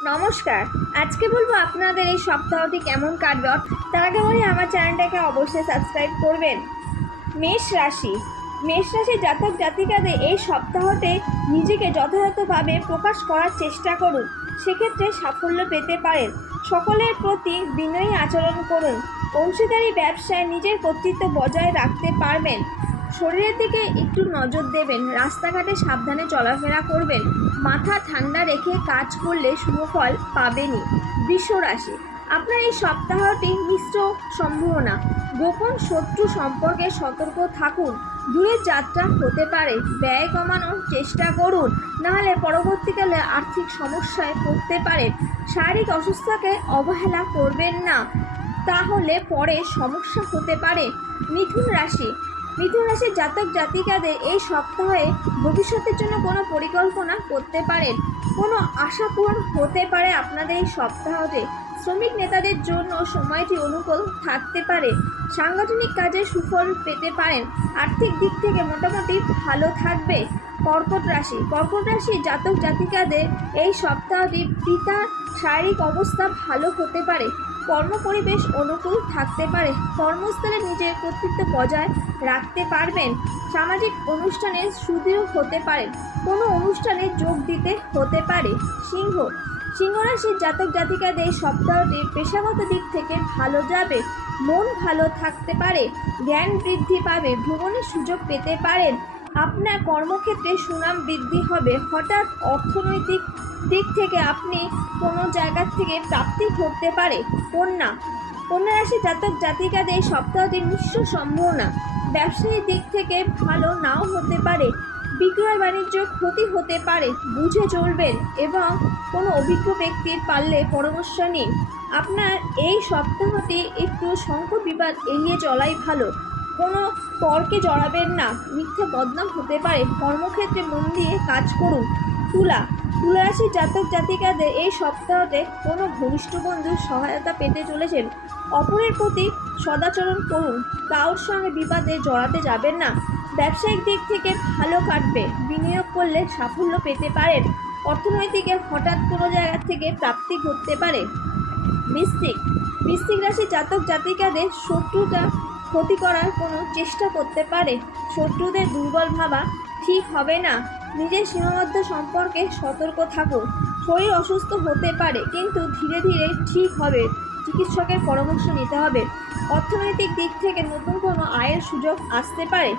নমস্কার। আজকে বলবো আপনাদের এই সপ্তাহটি কেমন কাটবে। তার আগে বলি আমার চ্যানেলটাকে অবশ্যই সাবস্ক্রাইব করবেন। মেষ রাশি জাতক জাতিকাদের এই সপ্তাহতে নিজেকে যথাযথভাবে প্রকাশ করার চেষ্টা করুন, সেক্ষেত্রে সাফল্য পেতে পারেন। সকলের প্রতি বিনয়ী আচরণ করুন। অংশীদারি ব্যবসায় নিজের কর্তৃত্ব বজায় রাখতে পারবেন। শরীরের দিকে একটু নজর দেবেন। রাস্তাঘাটে সাবধানে চলাফেরা করবেন। মাথা ঠান্ডা রেখে কাজ করলে শুভফল পাবেনই। বৃষ রাশি, আপনার এই সপ্তাহটি মিশ্র সম্ভাবনা। গোপন শত্রু সম্পর্কে সতর্ক থাকুন। দূরের যাত্রা হতে পারে, ব্যয় কমানোর চেষ্টা করুন, নাহলে পরবর্তীকালে আর্থিক সমস্যায় পড়তে পারেন। শারীরিক অসুস্থতাকে অবহেলা করবেন না, তাহলে পরে সমস্যা হতে পারে। মিথুন রাশির জাতক জাতিকাদের এই সপ্তাহে ভবিষ্যতের জন্য কোনো পরিকল্পনা করতে পারেন। কোনো আশা পূরণ হতে পারে আপনাদের এই সপ্তাহতে। শ্রমিক নেতাদের জন্য সময়টি অনুকূল থাকতে পারে। সাংগঠনিক কাজে সুফল পেতে পারেন। আর্থিক দিক থেকে মোটামুটি ভালো থাকবে। কর্কট রাশি জাতক জাতিকাদের এই সপ্তাহটি পিতার শারীরিক অবস্থা ভালো হতে পারে। কর্মপরিবেশ অনুকূল থাকতে পারে। কর্মস্থলে নিজের কর্তৃত্ব বজায় রাখতে পারবেন। সামাজিক অনুষ্ঠানে সুদৃঢ় হতে পারেন। কোনো অনুষ্ঠানে যোগ দিতে হতে পারে। সিংহ রাশির জাতক জাতিকাদের সপ্তাহটি পেশাগত দিক থেকে ভালো যাবে। মন ভালো থাকতে পারে। জ্ঞান বৃদ্ধি পাবে। ভ্রমণের সুযোগ পেতে পারেন। আপনার কর্মক্ষেত্রে সুনাম বৃদ্ধি হবে। হঠাৎ অর্থনৈতিক দিক থেকে আপনি কোনো জায়গা থেকে প্রাপ্তি ঘটতে পারে। কন্যা রাশির জাতক জাতিকাদের সপ্তাহটি মিশ্র সম্ভাবনা। ব্যবসায়িক দিক থেকে ভালো নাও হতে পারে। বিক্রয় বাণিজ্য ক্ষতি হতে পারে, বুঝে চলবেন এবং কোনো অভিজ্ঞ ব্যক্তির পারলে পরামর্শ নিন। আপনার এই সপ্তাহটি একটু সংকট বিবাদ এড়িয়ে চলাই ভালো। কোনো তর্কে জড়াবেন না, মিথ্যে বদনাম হতে পারে। কর্মক্ষেত্রে মন দিয়ে কাজ করুন। তুলা রাশির জাতক জাতিকাদের এই সপ্তাহতে কোনো ঘনিষ্ঠ বন্ধুর সহায়তা পেতে চলেছেন। অপরের প্রতি সদাচরণ করুন। কারোর সঙ্গে বিবাদে জড়াতে যাবেন না। ব্যবসায়িক দিক থেকে ভালো কাটবে। বিনিয়োগ করলে সাফল্য পেতে পারেন। অর্থনৈতিকে হঠাৎ কোনো জায়গা থেকে প্রাপ্তি ঘটতে পারে। বৃশ্চিক রাশির জাতক জাতিকাদের শত্রুতা ক্ষতি করার কোনো চেষ্টা করতে পারে। শত্রুদের দুর্বল ভাবা ঠিক হবে না। নিজের সীমাবদ্ধ সম্পর্কে সতর্ক থাকুন। শরীর অসুস্থ হতে পারে, কিন্তু ধীরে ধীরে ঠিক হবে। চিকিৎসকের পরামর্শ নিতে হবে। অর্থনৈতিক দিক থেকে নতুন কোনো আয়ের সুযোগ আসতে পারে।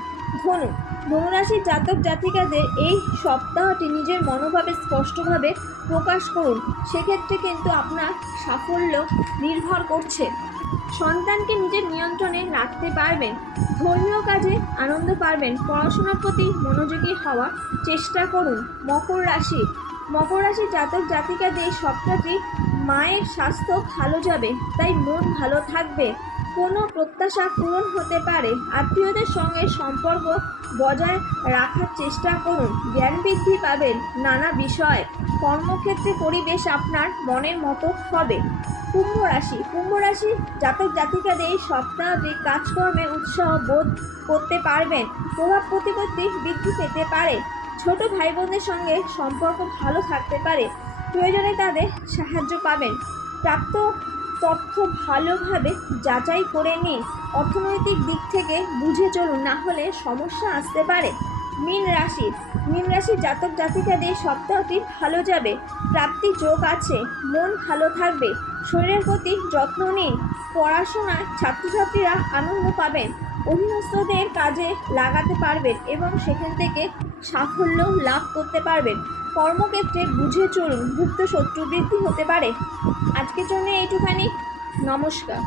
ধনুরাশির জাতক জাতিকাদের এই সপ্তাহটি নিজের মনোভাবে স্পষ্টভাবে প্রকাশ করুন, সেক্ষেত্রে কিন্তু আপনার সাফল্য নির্ভর করছে। সন্তানকে নিজের নিয়ন্ত্রণে রাখতে পারবেন। ধর্মীয় কাজে আনন্দ পাবেন। পড়াশোনার প্রতি মনোযোগী হওয়ার চেষ্টা করুন। মকর রাশির জাতক জাতিকাদের সপ্তাহটি মায়ের স্বাস্থ্য ভালো যাবে, তাই মন ভালো থাকবে। কোনো প্রত্যাশা পূরণ হতে পারে। আত্মীয়দের সঙ্গে সম্পর্ক বজায় রাখার চেষ্টা করুন। জ্ঞান বৃদ্ধি পাবেন নানা বিষয়। কর্মক্ষেত্রে পরিবেশ আপনার মনের মতো হবে। কুম্ভ রাশি জাতক জাতিকাদের এই সপ্তাহটি কাজকর্মে উৎসাহ বোধ করতে পারবেন। প্রভাব প্রতিপত্তি বৃদ্ধি পেতে পারে। ছোট ভাই বোনদের সঙ্গে সম্পর্ক ভালো থাকতে পারে। প্রয়োজনে তাদের সাহায্য পাবেন। প্রাপ্ত তথ্য ভালোভাবে যাচাই করে নিন। অর্থনৈতিক দিক থেকে বুঝে চলুন, না হলে সমস্যা আসতে পারে। মীন রাশির জাতক জাতিকাদের সপ্তাহটি ভালো যাবে। প্রাপ্তি যোগ আছে। মন ভালো থাকবে। শরীরের প্রতি যত্ন নিন। পড়াশোনায় ছাত্রছাত্রীরা আনন্দ পাবেন। অধীনস্থদের কাজে লাগাতে পারবেন এবং সেখান থেকে সাফল্য লাভ করতে পারবেন। কর্মক্ষেত্রে বুঝে চলুন, গুপ্ত শত্রু বৃদ্ধি হতে পারে। আজকের জন্য এইটুখানি। নমস্কার।